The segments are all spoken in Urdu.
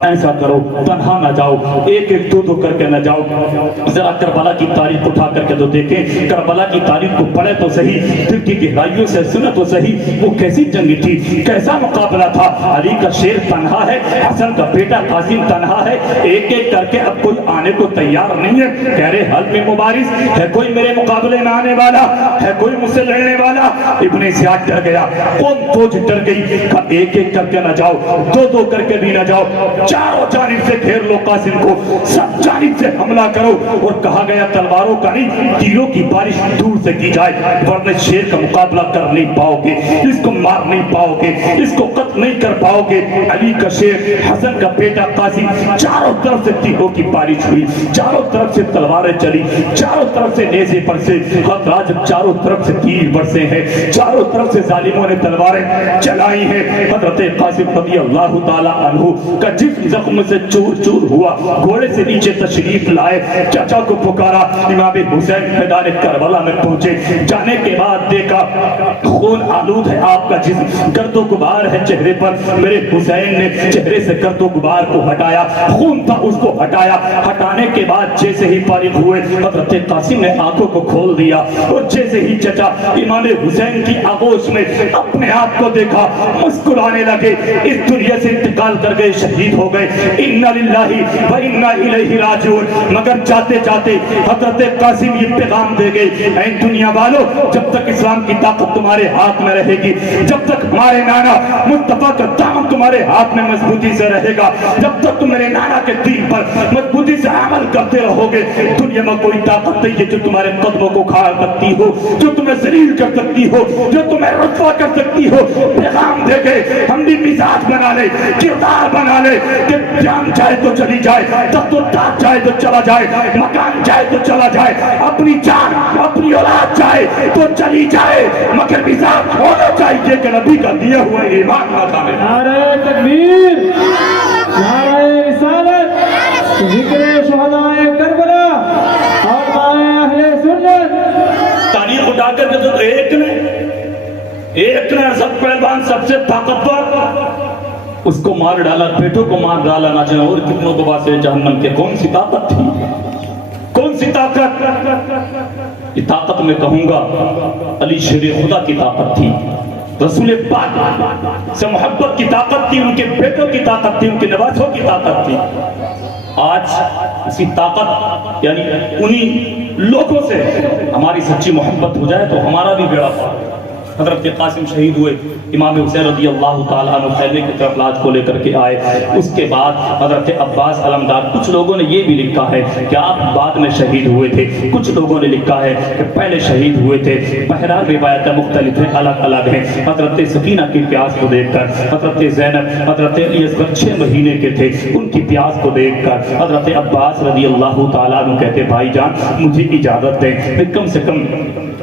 ایسا کرو تنہا نہ جاؤ، ایک ایک دو دو کر کے نہ جاؤ۔ ذرا کربلا کی تاریخ اٹھا کر کے تو دیکھیں، کربلا کی تاریخ کو پڑھے تو صحیح، دل کی گہرائیوں سے سنے تو صحیح، وہ کیسی جنگ تھی، کیسا مقابلہ تھا۔ علی کا شیر تنہا ہے، حسن کا بیٹا قاسم تنہا ہے، ایک ایک کر کے اب کوئی آنے کو تیار نہیں ہے۔ کہہ رہے حل میں مبارز ہے، کوئی میرے مقابلے میں آنے والا ہے، کوئی مجھ سے لڑنے والا؟ ابن زیاد ڈر گیا، قوم فوج ڈر گئی، کہا ایک ایک کر کے نہ جاؤ، دو دو کر کے بھی نہ جاؤ، چاروں جانب سے گھیر لو قاسم کو، سب جانب سے حملہ کرو۔ اور کہا گیا تلواروں کا نہیں، تیروں کی بارش دور سے کی جائے، ورنہ شیر کا مقابلہ کر نہیں پاؤ گے، اس کو مار نہیں پاؤ گے، اس کو قتل نہیں کر پاؤ گے۔ علی کا شیر، حسن کا بیٹا قاسم، چاروں طرف سے تیروں کی بارش ہوئی، چاروں طرف سے تلواریں چلی، چاروں طرف سے نیزے برسے، حضرات چاروں طرف سے تیر برسے ہیں، چاروں طرف سے ظالموں نے تلواریں چلائی ہیں۔ حضرت قاسم رضی اللہ تعالی عنہ کا جسم زخم سے چور چور ہوا، گھوڑے سے نیچے تشریف لائے، چچا کو پکارا، امام حسین میدان کربلا میں پہنچے، جانے کے بعد دیکھا خون آلود ہے آپ کا جسم، گرد و غبار ہے چہرے پر۔ میرے حسین نے چہرے سے گرد و غبار کو ہٹایا، خون تھا اس کو ہٹایا، ہٹانے کے بعد جیسے ہی فارغ ہوئے، حضرت قاسم نے آنکھوں کو کھول دیا، اور جیسے ہی چچا امام حسین کی آغوش میں اپنے آپ کو دیکھا، مسکرانے لگے، اس دنیا سے انتقال کر گئے، شہید ہو گئے۔ اِنَّا لِلَّهِ وَإِنَّا إِلَيْهِ رَاجِعُونَ۔ مگر جاتے جاتے حضرت قاسم یہ پیغام دے گئے، اے دنیا والو، جب تک اسلام کی طاقت تمہارے ہاتھ میں رہے گی، جب تک ہمارے نانا مصطفیٰ کا دامن تمہارے ہاتھ میں مضبوطی سے رہے گا، جب تک تم میرے نانا کے دین پر مضبوطی سے عمل کرتے رہو گے، دنیا میں کوئی طاقت نہیں ہے جو تمہارے قدموں کو کھا سکتی ہو، جو تمہیں ذلیل کر سکتی ہو، جو تمہیں رسوا کر سکتی ہو۔ پیغام دے گئے، ہم بھی مزاج بنا لے، کردار بنا لے کہ جان چاہے تو چلی جائے، تخت و تاج چاہے تو چلا جائے، مکان چاہے تو چلا جائے، اپنی جان اپنی اولاد چاہے تو چلی جائے، مگر مزاج ہونا چاہیے کہ نبی کا دیا ہوا ایمان نہ کھانے۔ نعرہ تکبیر، نعرہ رسالت، ذکر شہداء کربلا اور مائے اہل سنت۔ تاریخ اٹھا کر کے تو ایک نے سب پہلوان، سب سے طاقتور، اس کو مار ڈالا، بیٹوں کو مار ڈالا، نہ جانے اور کتنوں کو واسطے جہنم کے۔ کون سی طاقت تھی، کون سی طاقت؟ یہ طاقت میں کہوں گا علی شیر خدا کی طاقت تھی، رسول پاک سے محبت کی طاقت تھی، ان کے بیٹوں کی طاقت تھی، ان کے نوازوں کی طاقت تھی۔ آج اسی طاقت یعنی انہی لوگوں سے ہماری سچی محبت ہو جائے تو ہمارا بھی بیڑا پار۔ حضرت قاسم شہید ہوئے، امام حسین رضی اللہ تعالیٰ عنہ خیمے کی طرف لاش کو لے کر کے آئے۔ اس کے بعد حضرت عباس علمدار، کچھ لوگوں نے یہ بھی لکھا ہے کہ آپ بعد میں شہید ہوئے تھے، کچھ لوگوں نے لکھا ہے کہ پہلے شہید ہوئے تھے۔ بہرحال روایتیں مختلف ہیں، الگ الگ ہیں۔ حضرت سکینہ کی پیاس کو دیکھ کر، حضرت زینب، حضرت علی اصغر 6 مہینے کے تھے، ان کی پیاس کو دیکھ کر حضرت عباس رضی اللہ تعالیٰ عنہ کہتے بھائی جان مجھے اجازت دیں، میں کم سے کم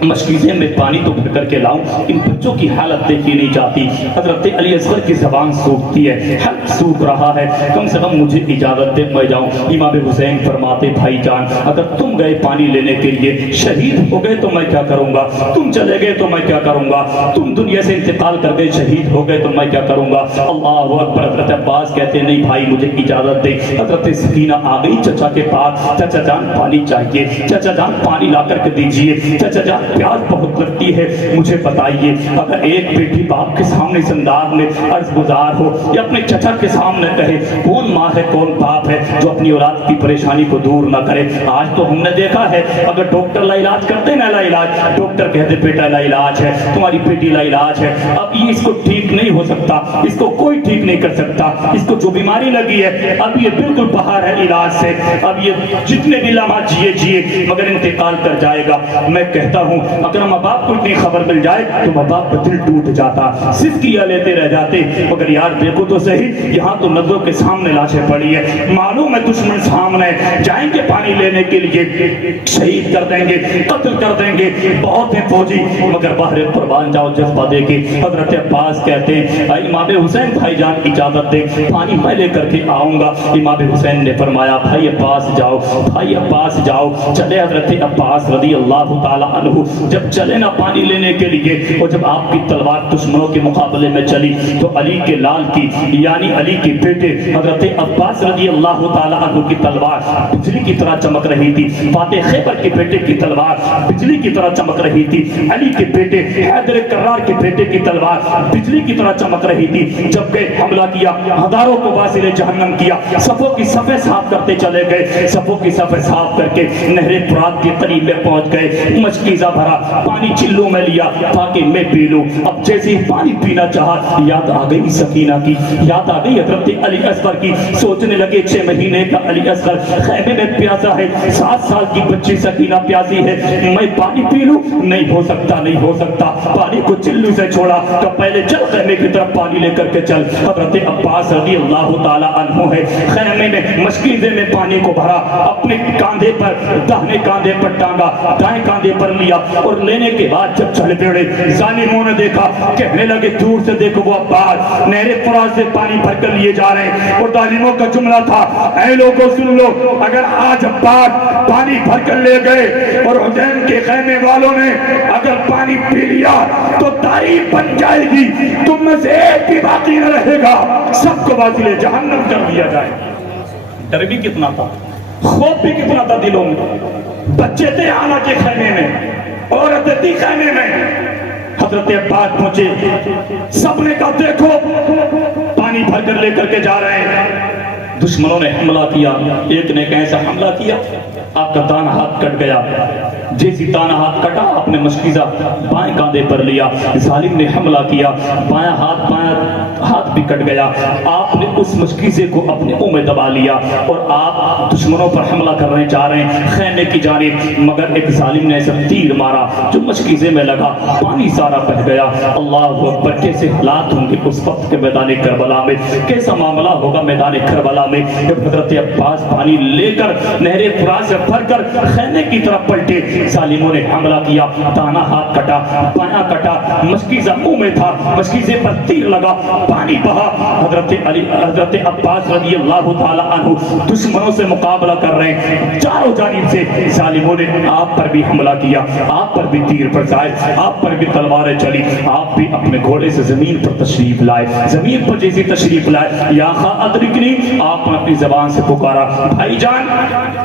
مشکیزیں میں پانی تو بھر کر کے لاؤں، ان بچوں کی حالت دیکھی نہیں جاتی۔ حضرت علی اصغر کی زبان سوکھتی ہے، حق سوکھ رہا ہے، کم سے کم مجھے اجازت دے میں جاؤں۔ امام حسین فرماتے بھائی جان اگر تم گئے پانی لینے کے لیے، شہید ہو گئے تو میں کیا کروں گا، تم چلے گئے تو میں کیا کروں گا، تم دنیا سے انتقال کر گئے شہید ہو گئے تو میں کیا کروں گا۔ اللہ اکبر۔ حضرت عباس کہتے نہیں بھائی مجھے اجازت دے۔ حضرت سکینہ آ گئی چچا کے پاس، چچا جان پانی چاہیے، چچا جان پانی لا کر کے دیجئے، چچا جان پیاس بہت لگتی ہے، مجھے بتائیے اگر ایک بیٹی باپ کے سامنے اس انداز میں عرض گزار ہو یا اپنے چچا کے سامنے کہے، کون ماں ہے کون باپ ہے جو اپنی اولاد کی پریشانی کو دور نہ کرے۔ آج تو ہم نے دیکھا ہے اگر ڈاکٹر لا علاج کرتے نا، لا علاج، ڈاکٹر کہتے بیٹا لا علاج ہے، تمہاری بیٹی لا علاج ہے، اب یہ اس کو ٹھیک نہیں ہو سکتا، اس کو کوئی ٹھیک نہیں کر سکتا، اس کو جو بیماری لگی ہے اب یہ بالکل باہر ہے علاج سے، اب یہ جتنے بھی لمحات جیے مگر انتقال کر جائے گا۔ میں کہتا ہوں اگر ماں باپ کو اتنی خبر مل جائے تو ماں باپ کا دل ٹوٹ جاتا، صرف کیا لیتے رہ جاتے، مگر یار دیکھو تو صحیح یہاں تو نظروں کے سامنے لاشیں پڑی ہے، معلوم ہے دشمن سامنے جائیں گے پانی لینے کے لیے، شہید کر دیں گے، قتل کر دیں گے، بہت ہیں فوجی مگر باہر قربان جاؤ جذبہ دے کے۔ حضرت عباس کہتے ہیں امام حسین بھائی جان اجازت دے، پانی میں لے کر کے آؤں گا۔ امام حسین نے فرمایا بھائی عباس جاؤ، بھائی عباس جاؤ۔ چلے حضرت عباس رضی اللہ تعالیٰ عنہ عنہ جب چلے نا پانی لینے کے لیے، اور جب آپ کی تلوار دشمنوں کے مقابلے میں چلی تو علی کے لال کی یعنی علی کے بیٹے حضرت عباس رضی اللہ تعالیٰ عنہ کی تلوار بجلی کی طرح چمک رہی تھی، فاتح خیبر کے بیٹے کی تلوار بجلی کی طرح چمک رہی تھی، علی کے بیٹے حیدر کرار کے بیٹے کی تلوار بجلی کی طرح چمک رہی تھی۔ جب کہ حملہ کیا، ہزاروں کو واصل جہنم کیا، صفوں کی صفیں صاف کرتے چلے گئے، صفوں کی صفیں صاف کر کے نہر فرات کے قریب میں پہنچ گئے، مشکیزہ بھرا پانی چلوں میں لیا تاکہ میں پی لوں۔ اب جیسے ہی پانی پینا چاہا، یاد آ گئی سکینہ کی، یاد آ گئی حضرت علی اصغر کی، سوچنے لگے 6 مہینے کا علی اصغر خیمے میں پیاسا ہے، 7 سال کی بچی سکینہ پیاسی ہے، میں پانی پی لوں؟ نہیں ہو سکتا، نہیں ہو سکتا۔ پانی کو چلو سے چھوڑا تو پہلے چل خیمے کی طرف پانی لے کر کے چل۔ حضرت عباس رضی اللہ تعالیٰ عنہ ہے، خیمے میں مشکیزے میں پانی کو بھرا، اپنے کاندھے پر داہنے کاندھے پر ٹانگا، دائیں کاندھے پر لیا، اور لینے کے بعد جب چل پڑے ظالموں نے دیکھا، کہنے لگے دور سے دیکھو وہ عباس نہر فرات سے پانی بھر کر لیے جا رہے ہیں۔ اور ظالموں کا جملہ تھا، اے لوگوں سن لو، اگر آج عباس پانی بھر کر لے گئے اور حسین کے خیمے والوں نے اگر پانی پی لیا تو تاریخ بن جائے گی، تم میں سے ایک بھی باقی نہ رہے گا، سب کو واصل جہنم کر دیا جائے۔ ڈر بھی کتنا تھا، خوف بھی کتنا تھا دلوں میں۔ بچے تھے آنا کے خیمے میں، عورتیں تھی خیمے میں۔ حضرت عباس پہنچے، سب نے کہا دیکھو پانی بھر کر لے کر کے جا رہے ہیں۔ دشمنوں نے حملہ کیا، ایک نے کیسا حملہ کیا، آپ کا دانا ہاتھ کٹ گیا۔ جیسی دانا ہاتھ کٹا، آپ نے مشکیزہ بائیں کاندھے پر لیا، ظالم نے حملہ کیا، بائیں ہاتھ بھی کٹ گیا۔ آپ نے اس مشکیزے کو اپنے منہ میں دبا لیا اور آپ دشمنوں پر حملہ کرنے جا رہے ہیں خیمے کی جانب، مگر ایک ظالم نے ایسا تیر مارا جو مشکیزے میں لگا، پانی سارا بہہ گیا۔ اللہ اکبر! کیسے حالات ہوں گے اس وقت کے میدان کربلا میں، کیسا معاملہ ہوگا میدان کربلا میں جب حضرت عباس پانی لے کر نہر فرات سے بھر کر خیمے کی طرف پلٹے۔ ظالموں نے حملہ کیا، دانا ہاتھ کٹا، بایاں کٹا، مشکیزہ منہ میں تھا، مشکیزے پر تیر لگا، پانی بہا۔ حضرت عباس رضی اللہ تعالیٰ عنہ دشمنوں سے مقابلہ کر رہے ہیں، چاروں جانب سے ظالموں نے آپ پر بھی حملہ کیا، آپ پر بھی تیر برسائے، آپ پر بھی تلواریں چلی، آپ بھی اپنے گھوڑے سے زمین پر تشریف لائے، زمین پر جیسے تشریف لائے، یا خواہ ادرکنی، آپ نے اپنی زبان سے پکارا، بھائی جان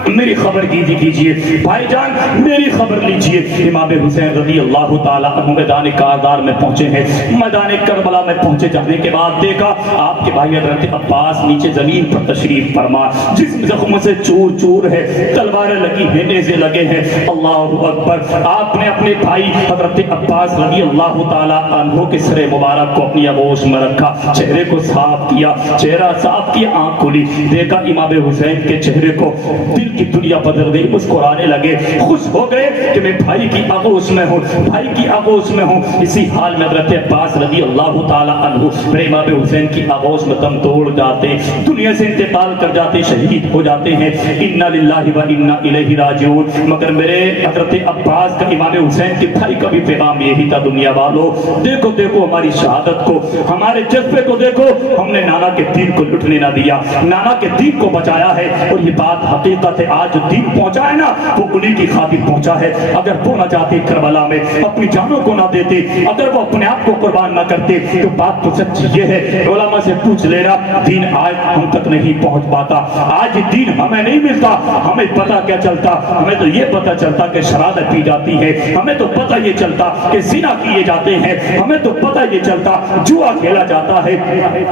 میری خبر کیجئے، بھائی جان میری خبر لیجئے۔ امام حسین رضی اللہ تعالیٰ عنہ میدان کاردار میں پہنچے ہیں، میدان کربلا میں پہنچے جانے کے بعد دیکھا آپ کے بھائی حضرت عباس نیچے زمین پر تشریف فرما، جسم زخم سے چور چور ہے، تلواریں لگی ہیں، نیزے لگے ہیں۔ اللہ اکبر! آپ نے اپنے بھائی حضرت عباس رضی اللہ تعالیٰ عنہ کے سر مبارک کو اپنی آغوش میں رکھا، چہرے کو صاف کیا، چہرہ صاف کیا، آنکھ کھلی، دیکھا امام حسین کے چہرے کو، دل کی دنیا بدل گئی، مسکرانے لگے، خوش ہو گئے کہ میں بھائی کی آغوش میں ہوں، بھائی کی آغوش میں ہوں۔ اسی حال میں حضرت عباس رضی اللہ تعالیٰ عنہ پھر امام حسین کی آغوش میں دم توڑ جاتے، دنیا سے انتقال کر جاتے، شہید ہو جاتے ہیں۔ انا للہ و انا الیہ راجعون۔ مگر میرے حضرت عباس کا امام حسین کے بھائی کا بھی پیغام یہی تھا، دنیا والوں دیکھو دیکھو ہماری شہادت کو، ہمارے جذبے کو دیکھو، ہم نے نانا کے دین کو لٹنے نہ دیا، نانا کے دین کو بچایا ہے، اور یہ بات حقیقت ہے، آج جو دین پہنچا ہے نا وہ انہی کی خاطر پہنچا ہے۔ اگر وہ نہ جاتے کربلا میں، اپنی جانوں کو نہ دیتے، اگر وہ اپنے آپ کو قربان نہ کرتے، تو بات تو سچ یہ ہے، علماء سے پوچھ لینا، دین آج ہم تک نہیں پہنچ پاتا، آج دین ہمیں نہیں ملتا۔ ہمیں پتہ کیا چلتا؟ ہمیں تو یہ پتہ چلتا کہ شراب پی جاتی ہے، ہمیں تو پتہ یہ چلتا کہ زنا کیے جاتے ہیں، ہمیں تو پتہ یہ چلتا جوا کھیلا جاتا ہے،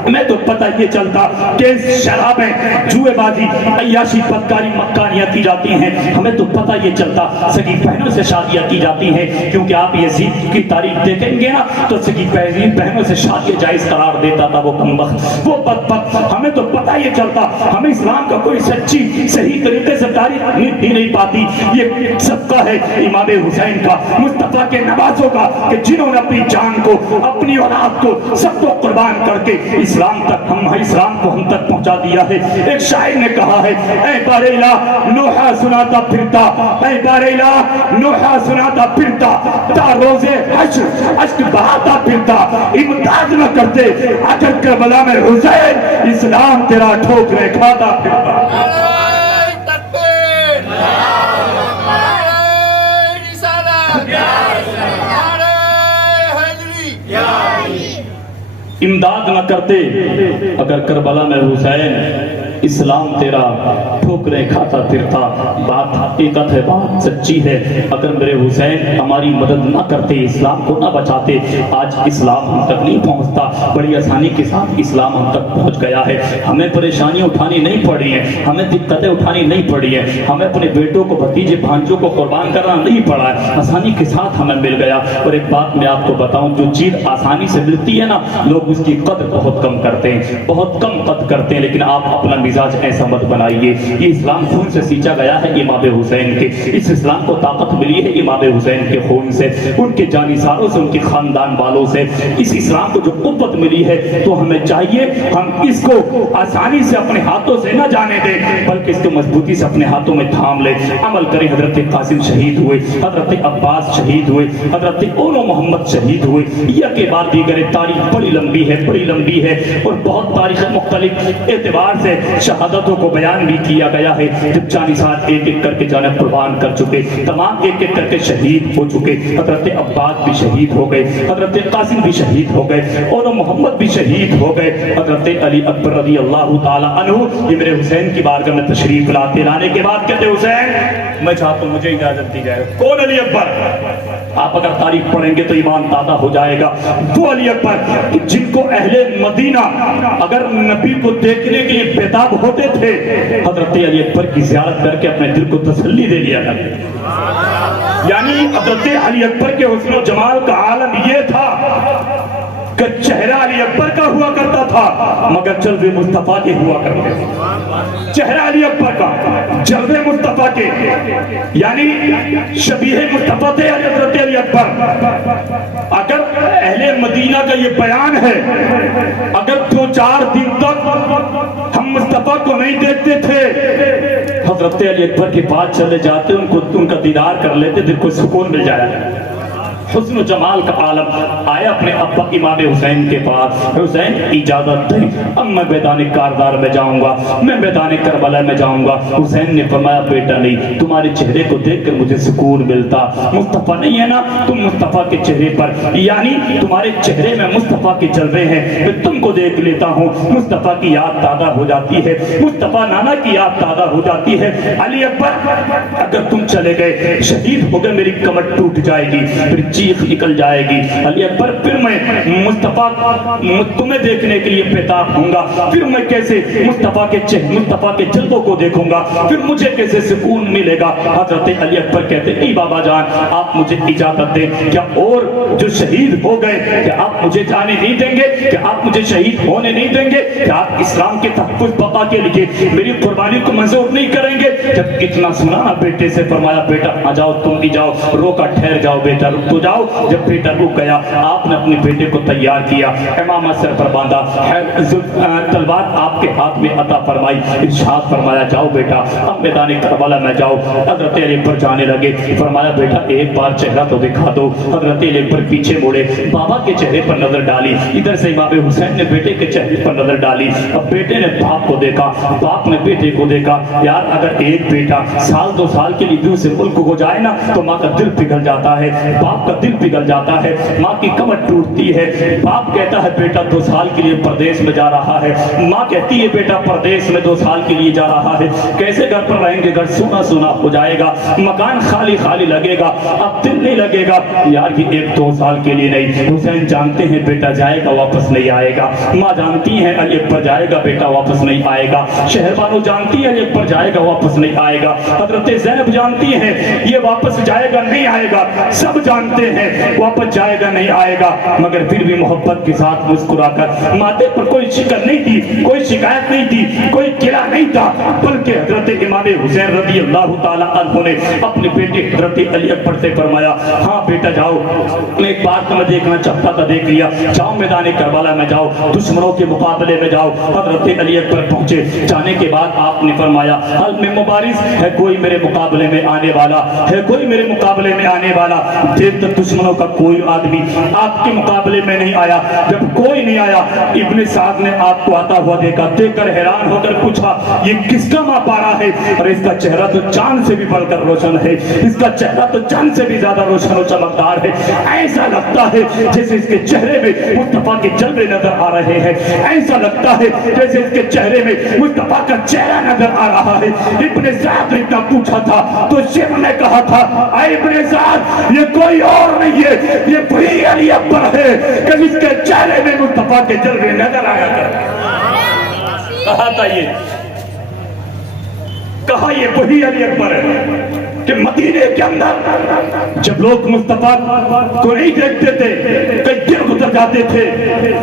ہمیں تو پتہ یہ چلتا کہ شرابیں، جوئے بازی، عیاشی، بدکاری، مکاریاں کی جاتی ہیں، ہمیں تو پتہ یہ چلتا سگی بہنوں سے شادیاں کی جاتی ہیں، کیونکہ آپ یزید کی تاریخ دیکھیں گے نا تو سگی بہنوں سے شادیاں جائز قرار دیتا تھا وہ کمبخت، وہ بدبخت۔ ہمیں تو پتہ یہ چلتا، ہمیں اسلام کا کوئی سچی صحیح طریقے سے تاریخ نہیں پاتی۔ یہ سب کا ہے امام حسین کا، مصطفیٰ کے نوازوں کا، کہ جنہوں نے اپنی جان کو، اپنی اولاد کو، سب کو قربان کر کے اسلام کو ہم تک پہنچا دیا ہے۔ ایک شاعر نے کہا ہے، اے باریلا نوحہ سناتا پھرتا، اے باریلا نوحہ سناتا پھرتا، تا روزے حشر اشک بہاتا پھرتا، امداد نہ کرتے اگر کربلا میں حسین، اسلام تیرا ٹھوکرے کھاتا پھرتا۔ نعرہ تکبیر، نعرہ رسالت۔ امداد نہ کرتے، اگر کربلا میں حسین اسلام تیرا ٹھوکریں کھاتا پھرتا۔ بات حقیقت ہے، بات سچی ہے، اگر میرے حسین ہماری مدد نہ کرتے، اسلام کو نہ بچاتے، آج اسلام ہم تک نہیں پہنچتا۔ بڑی آسانی کے ساتھ اسلام ہم تک پہنچ گیا ہے، ہمیں پریشانیاں اٹھانی نہیں پڑی ہیں، ہمیں دقتیں اٹھانی نہیں پڑی ہیں، ہمیں اپنے بیٹوں کو، بھتیجے بھانجوں کو قربان کرنا نہیں پڑا ہے، آسانی کے ساتھ ہمیں مل گیا۔ اور ایک بات میں آپ کو بتاؤں، جو چیز آسانی سے ملتی ہے نا، لوگ اس کی قدر بہت کم کرتے ہیں، بہت کم قدر کرتے ہیں، لیکن آپ اپنا مزاج ایسا مت بنائیے۔ یہ اسلام خون سے سینچا گیا ہے امام حسین کے، اس اسلام کو طاقت ملی ہے امام حسین کے خون سے، ان کے جانثاروں سے، ان کے خاندان والوں سے، اس اسلام کو جو قوت ملی ہے، تو ہمیں چاہیے ہم اس کو آسانی سے اپنے ہاتھوں سے نہ جانے دیں، بلکہ اس کو مضبوطی سے اپنے ہاتھوں میں تھام لیں، عمل کریں۔ حضرت قاسم شہید ہوئے، حضرت عباس شہید ہوئے، حضرت اولو محمد شہید ہوئے، یہ کے بعد دیگر تاریخ بڑی لمبی ہے، بڑی لمبی ہے، اور بہت تاریخ مختلف اعتبار سے شہادتوں کو بیان بھی کیا گیا ہے۔ جب جانثار ایک ایک کر کے جانے قربان کر چکے، تمام ایک ایک کر کے شہید ہو چکے، حضرت عباس بھی شہید ہو گئے، حضرت قاسم بھی شہید ہو گئے، اور محمد بھی شہید ہو گئے، حضرت علی اکبر رضی اللہ تعالی عنہ یہ میرے حسین کی بارگاہ میں تشریف لانے کے بعد کہتے حسین میں چاہتا ہوں مجھے اجازت دی جائے۔ کون علی اکبر؟ آپ اگر تاریخ پڑھیں گے تو ایمان تازہ ہو جائے گا۔ وہ علی اکبر جن کو اہل مدینہ اگر نبی کو دیکھنے کے لیے بیتاب ہوتے تھے، حضرت علی اکبر کی زیارت کر کے اپنے دل کو تسلی دے لیا کرتے۔ یعنی حضرت علی اکبر کے حسن و جمال کا عالم یہ تھا کہ چہرہ علی اکبر کا ہوا کرتا تھا، مگر جلوے مصطفیٰ کے ہوا کرتے تھے۔ چہرہ علی اکبر کا، جلوے مصطفیٰ کے، یعنی شبیہ مصطفیٰ تھے حضرت علی اکبر۔ اگر اہل مدینہ کا یہ بیان ہے، اگر 2-4 دن تک ہم مصطفیٰ کو نہیں دیکھتے تھے، حضرت علی اکبر کے پاس چلے جاتے، ان کا دیدار کر لیتے، دل کو سکون مل جایا۔ حسن و جمال کا عالم آیا اپنے ابا امام حسین کے پاس، حسین اجازت دیں، اب میں میدان کاردار میں جاؤں گا، میں میدان کربلا میں جاؤں گا۔ حسین نے فرمایا بیٹا نہیں، تمہارے چہرے کو دیکھ کر مجھے سکون ملتا، مصطفیٰ نہیں ہے نا، تم مصطفیٰ کے چہرے پر، یعنی تمہارے چہرے میں مصطفیٰ کے جلوے ہیں، میں تم کو دیکھ لیتا ہوں، مصطفیٰ کی یاد تازہ ہو جاتی ہے، مصطفیٰ نانا کی یاد تازہ ہو جاتی ہے۔ علی اکبر اگر تم چلے گئے، شہید ہو گئے، میری کمر ٹوٹ جائے گی، پھر چیخ نکل جائے گی، علی اکبر پھر میں مصطفیٰ تمہیں دیکھنے کے لیے بیتاب ہوں گا، پھر میں کیسے مصطفیٰ کے جلووں کو دیکھوں گا، پھر مجھے کیسے سکون ملے گا۔ حضرت علی اکبر کہتے نہیں بابا جان، آپ مجھے اجازت دیں، کیا اور جو شہید ہو گئے کیا آپ مجھے جانے نہیں دیں گے، کیا آپ مجھے شہید ہونے نہیں دیں گے، کیا آپ اسلام کے تحفظ بقا کے لیے میری قربانی کو منظور نہیں کریں گے؟ جب اتنا سنا بیٹے سے فرمایا بیٹا آ جاؤ، تم بھی جاؤ، روکا ٹھہر جاؤ بیٹا، رک تو جاؤ۔ جب بیٹا رک گیا، آپ نے اپنے بیٹے کو تیار کیا، امامہ سر پر باندھا، تلوار آپ کے ہاتھ میں عطا فرمائی، ارشاد فرمایا جاؤ بیٹا اب میدان کربلا میں جاؤ۔ حضرت علی پر جانے لگے، فرمایا بیٹا ایک بار چہرہ تو دکھا دو۔ حضرت علی پر پیچھے موڑے، بابا کے چہرے پر نظر ڈالی، ادھر سے امام حسین نے بیٹے کے چہرے پر نظر ڈالی، اب بیٹے نے باپ کو دیکھا، باپ نے بیٹے کو دیکھا۔ یار اگر ایک بیٹا 1-2 سال کے لیے دوسرے ملک کو جائے نا تو ماں کا دل پگھل جاتا ہے، باپ کا دل پگھل جاتا ہے، ماں کی کمر ٹوٹتی ہے۔ باپ کہتا ہے بیٹا 2 سال کے لیے پردیس میں جا رہا ہے، ماں کہتی ہے بیٹا پردیس میں 2 سال کے لیے جا رہا ہے، کیسے گھر پر رہیں گے، گھر سونا سونا ہو جائے گا، مکان خالی خالی لگے گا، اب دل نہیں لگے گا۔ یار یہ 1-2 سال کے لیے نہیں، حسین جانتے ہیں بیٹا جائے گا واپس نہیں آئے گا، ماں جانتی ہیں علی اکبر جائے گا بیٹا واپس نہیں آئے گا، شہر بانو جانتی ہے علی اکبر جائے گا واپس نہیں آئے گا، حضرت زینب جانتی ہیں یہ واپس جائے گا نہیں آئے گا، سب جانتے ہیں واپس جائے گا نہیں آئے گا، مگر پھر بھی محبت کے ساتھ مسکرا کر ماتھے پر کوئی شکر نہیں تھی، کوئی شکایت نہیں تھی، کوئی گلہ نہیں تھا، بلکہ حضرت امام حسین رضی اللہ تعالیٰ عنہ نے اپنے بیٹے حضرت علی اکبر سے فرمایا ہاں بیٹا جاؤ، ایک بار تو میں دیکھنا چاہتا تھا دیکھ لیا، جاؤ میدان کربلا میں جاؤ، دشمنوں کے مقابلے میں جاؤ۔ حضرت علی اکبر پہنچے، جانے کے بعد آپ نے فرمایا حل میں مبارز ہے کوئی میرے مقابلے میں آنے والا، ہے کوئی میرے مقابلے میں آنے والا؟ دیکھ تک دشمنوں کا کوئی آدمی آپ کے مقابلے میں نہیں آیا، جب کوئی نہیں آیا ابن سعد نے آپ کو آتا ہوا دیکھا، دیکھ کر حیران ہو کر پوچھا یہ کس کا ماں پارا ہے اور اس کا چہرہ تو چاند سے بھی بڑھ کر روشن ہے، اس کا چہرہ تو چاند سے بھی زیادہ روشن و چمکدار ہے۔ ایسا لگتا ہے جیسے اس کے چہرے میں مصطفیٰ کے جلوے نظر آ رہے ہیں، ایسا لگتا ہے جیسے اس کے چہرے میں مصطفیٰ کا چہرہ نظر آ رہا ہے۔ ابن سعد نے اتنا پوچھا تھا تو شیخ نے کہا تھا اے ابن سعد یہ کوئی اور نہیں ہے، یہ وہی علی اکبر ہے کہ جس کے چہرے میں مصطفیٰ کے جلوے نظر آیا کرتے۔ کہا تھا یہ، کہا یہ وہی علی اکبر ہے کہ مدینے کے اندر جب لوگ مصطفیٰ کو نہیں دیکھتے تھے، کئی دن گزر جاتے تھے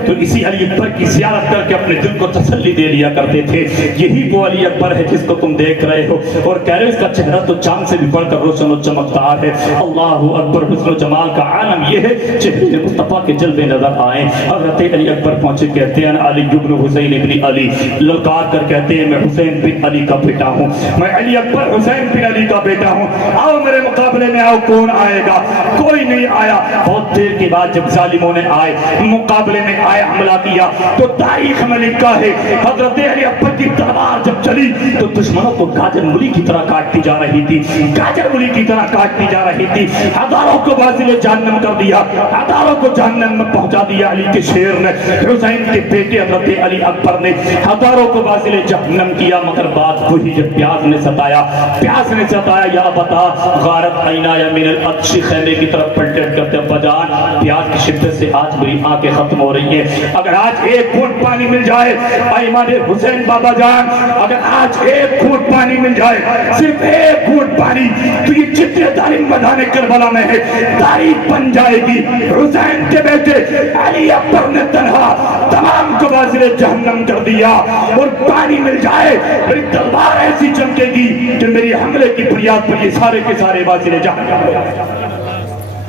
تو اسی علی اکبر کی زیارت کر کے اپنے دل کو تسلی دے لیا کرتے تھے۔ یہی وہ علی اکبر ہے جس کو تم دیکھ رہے ہو اور کہہ رہے ہو اس کا چہرہ تو چاند سے بھی بڑھ کر روشن و چمکدار ہے۔ اللہ اکبر، حسن و جمال کا عالم یہ ہے چہرے میں مصطفیٰ کے جلوے نظر آئے۔ حضرت علی اکبر پہنچے، کہتے ہیں علی بن حسین ابن علی، للکار کر کہتے ہیں میں حسین بن علی کا بیٹا ہوں، میں علی اکبر حسین بن علی کا بیٹا ہوں، آؤ میرے مقابلے میں آؤ، کون آئے گا؟ کوئی نہیں آیا۔ بہت دیر کے بعد جب ظالموں نے آئے مقابلے میں آئے، حملہ کیا تو تاریخ میں لکھا ہے حضرت علی اکبر کی تلوار جب چلی تو دشمنوں کو گاجر مولی کی طرح کاٹتی جا رہی تھی، گاجر مولی کی طرح کاٹتی جا رہی تھی۔ ہزاروں کو واصل جہنم کر دیا، ہزاروں کو جہنم میں پہنچا دیا علی کے شیر نے، حسین کے بیٹے حضرت علی اکبر نے ہزاروں کو واصل جہنم کیا۔ مگر بات وہی جب پیاس نے ستایا، پیاس نے ستایا، یا بتا غارت عینا یا من العطش، خیمے کی طرف پلٹٹ کرتے ابا جان پیاس کی شدت سے آج میری آنکھیں ختم ہو رہی ہیں، اگر آج ایک گھونٹ پانی مل جائے ایمان حسین بابا جان، اگر آج ایک گھونٹ پانی مل جائے، صرف ایک گھونٹ پانی، تو یہ جتنے تعلیم بدانے کربلا میں ہے تاریخ بن جائے گی۔ حسین کے بیٹے علی اکبر نے تنہا تمام کو واصل جہنم کر دیا، اور پانی مل جائے میری تلوار ایسی چمکے گی کہ میری حملے کی بنیاد پر یہ سارے کے سارے واصل جہنم۔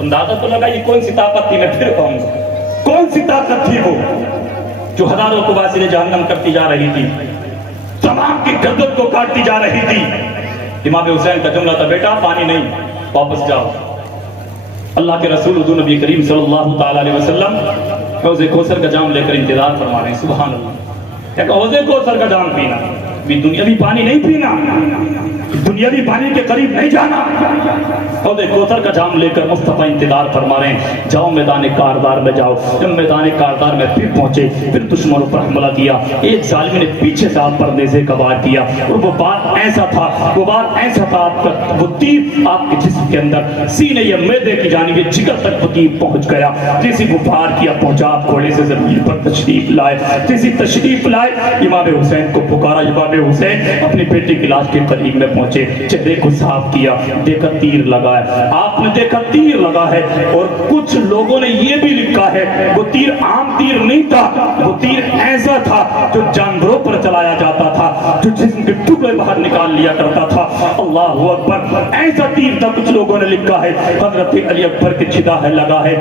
اندازہ تو لگا یہ کون سی طاقت تھی، میں پھر کہوں گا کون سی طاقت تھی وہ جو ہزاروں کو واصل جہنم کرتی جا رہی تھی، تمام کی گردن کو کاٹتی جا رہی تھی۔ امام حسین کا جملہ تھا بیٹا پانی نہیں، واپس جاؤ۔ اللہ کے رسول حضور نبی کریم صلی اللہ تعالی علیہ وسلم حوض کوثر کا جام لے کر انتظار فرما رہے ہیں۔ سبحان اللہ، ایک حوض کوثر کا جام پینا، بھی دنیاوی پانی نہیں پینا، دنیاوی پانی کے قریب نہیں جانا، حوض کوثر کا جام لے کر مصطفیٰ انتظار فرما رہے ہیں۔ جاؤ میدان کاردار میں جاؤ۔ جب میدان کاردار میں پھر پہنچے، پھر دشمنوں پر حملہ کیا، ایک ظالم نے پیچھے سے آپ پر نیزے کا وار کیا، اور وہ بات ایسا تھا آپ کا وہ تیر آپ کے جسم کے اندر سینے یا معدے کی جانب جگر تک وہ تیر پہنچ گیا۔ جیسے وہ وار کیا پہنچا، آپ گھوڑے سے زمین پر تشریف لائے، جیسی تشریف لائے امام حسین کو پکارا، امام حسین اپنی بیٹی کی لاش کے قریب میں پہنچے، چہرے کو صاف کیا، دیکھا تیر لگا ہے، آپ نے دیکھا تیر لگا ہے، اور کچھ لوگوں نے یہ بھی لکھا ہے وہ تیر عام تیر نہیں تھا، وہ تیر ایسا تھا جو جانوروں پر چلایا جاتا تھا، جو جسم کے ٹکڑے باہر نکال لیا کرتا تھا۔ اللہ اکبر، ایسا تیر تھا، کچھ لوگوں نے لکھا ہے حضرت علی اکبر کی چھدا ہے لگا ہے۔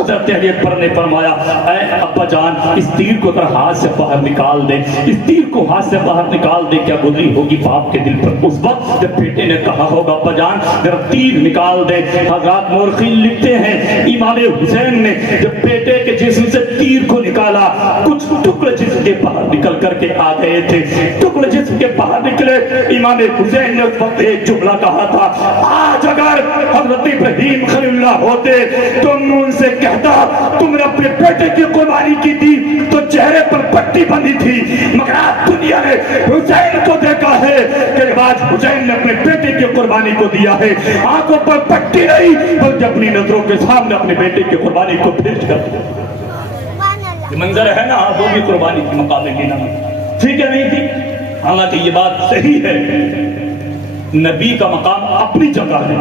حضرت علی اکبر نے فرمایا اے ابا جان اس تیر کو ذرا ہاتھ سے باہر نکال دے، اس تیر کو ہاتھ سے باہر نکال دے، کیا گزری ہوگی باپ کے دل پر اس وقت جب بیٹے نے کہا ہوگا ابا جان ذرا تیر نکال دے۔ حضرات مورخین لکھتے ہیں امام حسین نے جب بیٹے کے جسم سے تیر کو نکالا، کچھ ٹکڑے جسم کے باہر نکل کر کے آ گئے تھے، ٹکڑے جسم کے باہر نکلے۔ امام حسین نے اس وقت ایک جملہ کہا تھا، آج اگر حضرت ابراہیم خلیل اللہ ہوتے تو ان سے کہتا تم نے اپنے بیٹے کی قربانی کی تھی تو چہرے پر پٹی بندھی تھی، مگر آج دنیا نے حسین کو دیکھا ہے کہ آج حسین نے اپنے بیٹے کی قربانی کو دیا ہے، آنکھوں پر پٹی نہیں بلکہ اپنی نظروں کے سامنے اپنے بیٹے کی قربانی کو پیش کر دیا۔ یہ منظر ہے نا، وہ بھی قربانی کی مقابلے کی نہ ٹھیک ہے نہیں تھی، حالانکہ یہ بات صحیح ہے، نبی کا مقام اپنی جگہ ہے،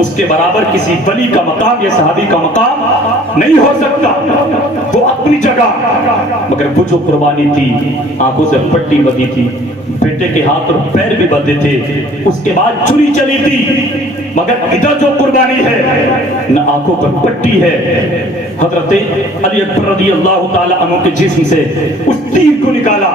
اس کے برابر کسی ولی کا مقام یا صحابی کا مقام نہیں ہو سکتا، وہ اپنی جگہ۔ مگر وہ جو قربانی تھی آنکھوں سے پٹی بندھی تھی، بیٹے کے ہاتھ اور پیر بھی بندھے تھے، اس کے بعد چھری چلی تھی، مگر ادھر جو قربانی ہے نہ آنکھوں پر پٹی ہے۔ حضرت علی اکبر رضی اللہ تعالی عنہ کے جسم سے اس تیر کو نکالا،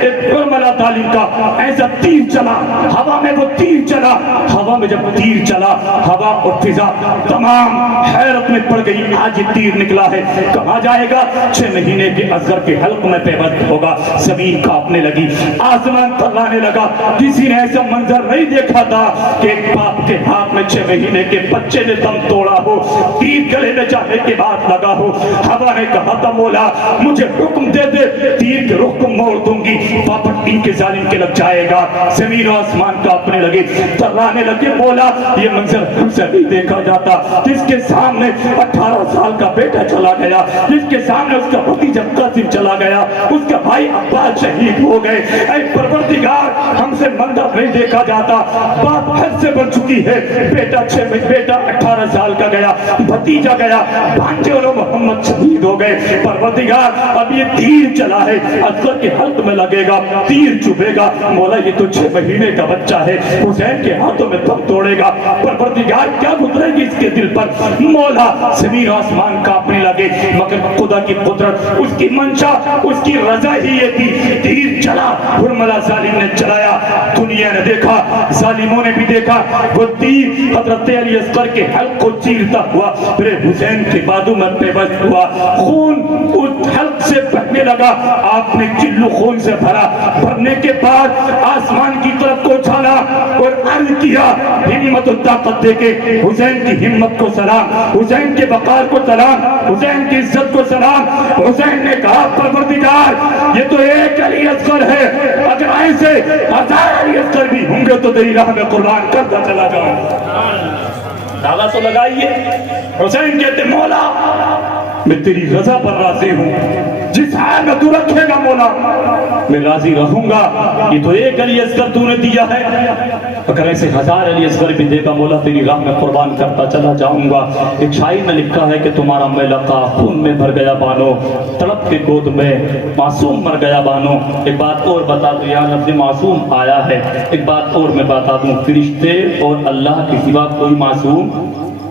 ایک حرملہ تعلیم کا ایسا تیر چلا ہوا میں، وہ تیر چلا ہوا میں، جب تیر چلا ہوا اور فضا تمام حیرت میں پڑ گئی، آج یہ تیر نکلا ہے کہاں جائے گا؟ 6 مہینے کے اصغر کے حلق میں پیوست ہوگا۔ زمین کانپنے لگی، آسمان تھرانے لگا۔ کسی نے ایسا منظر نہیں دیکھا تھا کہ ایک باپ کے ہاتھ میں 6 مہینے کے بچے نے دم توڑا ہو، تیر گلے میں جانے کے بعد لگا ہو۔ ہوا نے کہا تھا مولا مجھے حکم دے دے، تیر کے رخ کو موڑ دوں گی، پاپٹ ان کے ظالم کے لگ جائے گا۔ زمین و آسمان کانپنے لگے، تھرانے لگے۔ مولا یہ منظر ہم سے نہیں دیکھا جاتا، جس کے سامنے 18 سال کا بیٹا چلا گیا، جس کے سامنے اس کا بھتیجا قاسم چلا گیا، اس کا بھائی عباس شہید ہو گئے۔ اے پروردگار ہم سے منظر نہیں دیکھا جاتا، بات حد سے بڑھ چکی ہے۔ بیٹا 18 سال کا گیا، بھتیجا گیا، بھانجے اور محمد شہید ہو گئے۔ پروردگار اب یہ تیر چلا ہے، اصغر کے حلق میں لگے گا، تیر چبھے گا۔ مولا یہ تو 6 مہینے کا بچہ ہے، حسین کے ہاتھوں میں دم توڑے گا۔ پروردگار کیا گزرے گی اس کے دل پر؟ مولا زمین و آسمان کانپنے لگے، مگر خدا کی قدرت، اس کی منشا، اس کی رضا ہی یہ تھی۔ تیر چلا، حرملہ ظالم نے چلایا، دنیا نے دیکھا، ظالموں نے بھی دیکھا، وہ تیر حضرت علی اصغر کے حلق کو چیرتا ہوا پھر حسین کے بازو میں پیوست ہوا۔ خون اس حلق سے بہنے لگا، آپ نے چلو خون سے بھرا، بھرنے کے بعد آسمان کی طرف کو اچھالا اور عرض کیا، ہمت و طاقت دے کے حسین کی ہمت کو سلام، حسین کے وقار کو سلام، حسین کی عزت کو سلام۔ حسین نے کہا پروردگار یہ تو ایک علی اصغر ہے، اگر ایسے 1000 علی اصغر بھی ہوں گے تو تیری راہ میں قربان کرتا چلا جاؤں۔ دعویٰ تو لگائیے۔ حسین کہتے مولا میں تیری رضا پر راضی ہوں، جس حال میں تو رکھے گا مولا میں راضی رہوں گا۔ یہ تو ایک علی اصغر تو نے دیا ہے، اگر ایسے 1000 علی اصغر بھی دے گا مولا تیری راہ میں قربان کرتا چلا جاؤں گا۔ ایک شاعر نے لکھا ہے کہ تمہارا میلقا خون میں بھر گیا بانو، تڑپ کے گود میں معصوم مر گیا بانو۔ ایک بات اور بتا دوں، یہاں لفظ معصوم آیا ہے، ایک بات اور میں بتا دوں، فرشتے اور اللہ کے سوا کوئی معصوم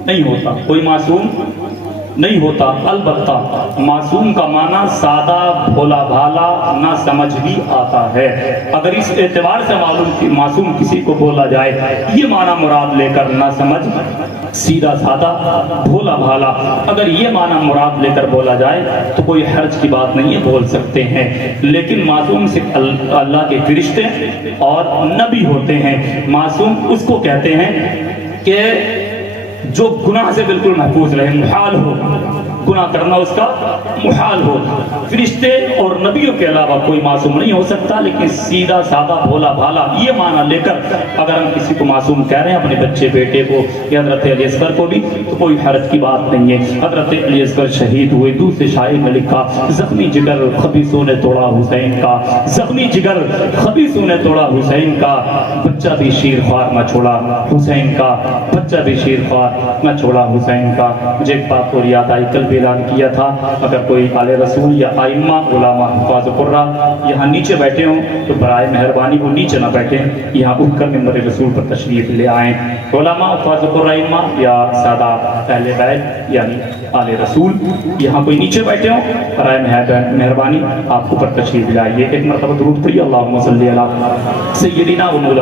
نہیں ہوتا، کوئی معصوم نہیں ہوتا۔ البتہ معصوم کا معنی سادہ بھولا بھالا نہ سمجھ بھی آتا ہے۔ اگر اس اعتبار سے معلوم کہ معصوم کسی کو بولا جائے یہ معنی مراد لے کر نہ سمجھ سیدھا سادہ بھولا بھالا، اگر یہ معنی مراد لے کر بولا جائے تو کوئی حرج کی بات نہیں ہے، بول سکتے ہیں۔ لیکن معصوم صرف اللہ کے فرشتے اور نبی ہوتے ہیں۔ معصوم اس کو کہتے ہیں کہ جو گناہ سے بالکل محفوظ رہے، محال ہو گناہ کرنا اس کا محال ہو۔ فرشتے اور نبیوں کے علاوہ کوئی معصوم نہیں ہو سکتا، لیکن سیدھا سادہ بھولا بھالا یہ معنی لے کر اگر ہم کسی کو معصوم کہہ رہے ہیں، اپنے بچے بیٹے کو یا حضرت علی اصغر کو بھی، تو کوئی حرج کی بات نہیں ہے۔ حضرت علی اصغر شہید ہوئے، دوسرے شاعر نے لکھا زخمی جگر خبیثوں نے توڑا حسین کا، زخمی جگر خبیثوں نے توڑا حسین کا، بچہ بھی شیر خوار نہ چھوڑا حسین کا، بچہ بھی شیر خوار نہ چھوڑا حسین کا۔ مجھے ایک بات اور یاد آئی، کل بھی اعلان کیا تھا، اگر کوئی آل رسول یا ائمہ علماء حفاظ قرہ یہاں نیچے بیٹھے ہوں تو برائے مہربانی وہ نیچے نہ بیٹھیں، یہاں اٹھ کر منبر رسول پر تشریف لے آئیں۔ علماء حفاظ قرہ ائمہ یا سادات اہل بیت یعنی آل رسول یہاں کوئی نیچے بیٹھے ہوں، برائے مہربانی آپ اوپر تشریف لے آئیے۔ ایک مرتبہ درود پڑھیے، اللہم صلی علی سیدنا و مولانا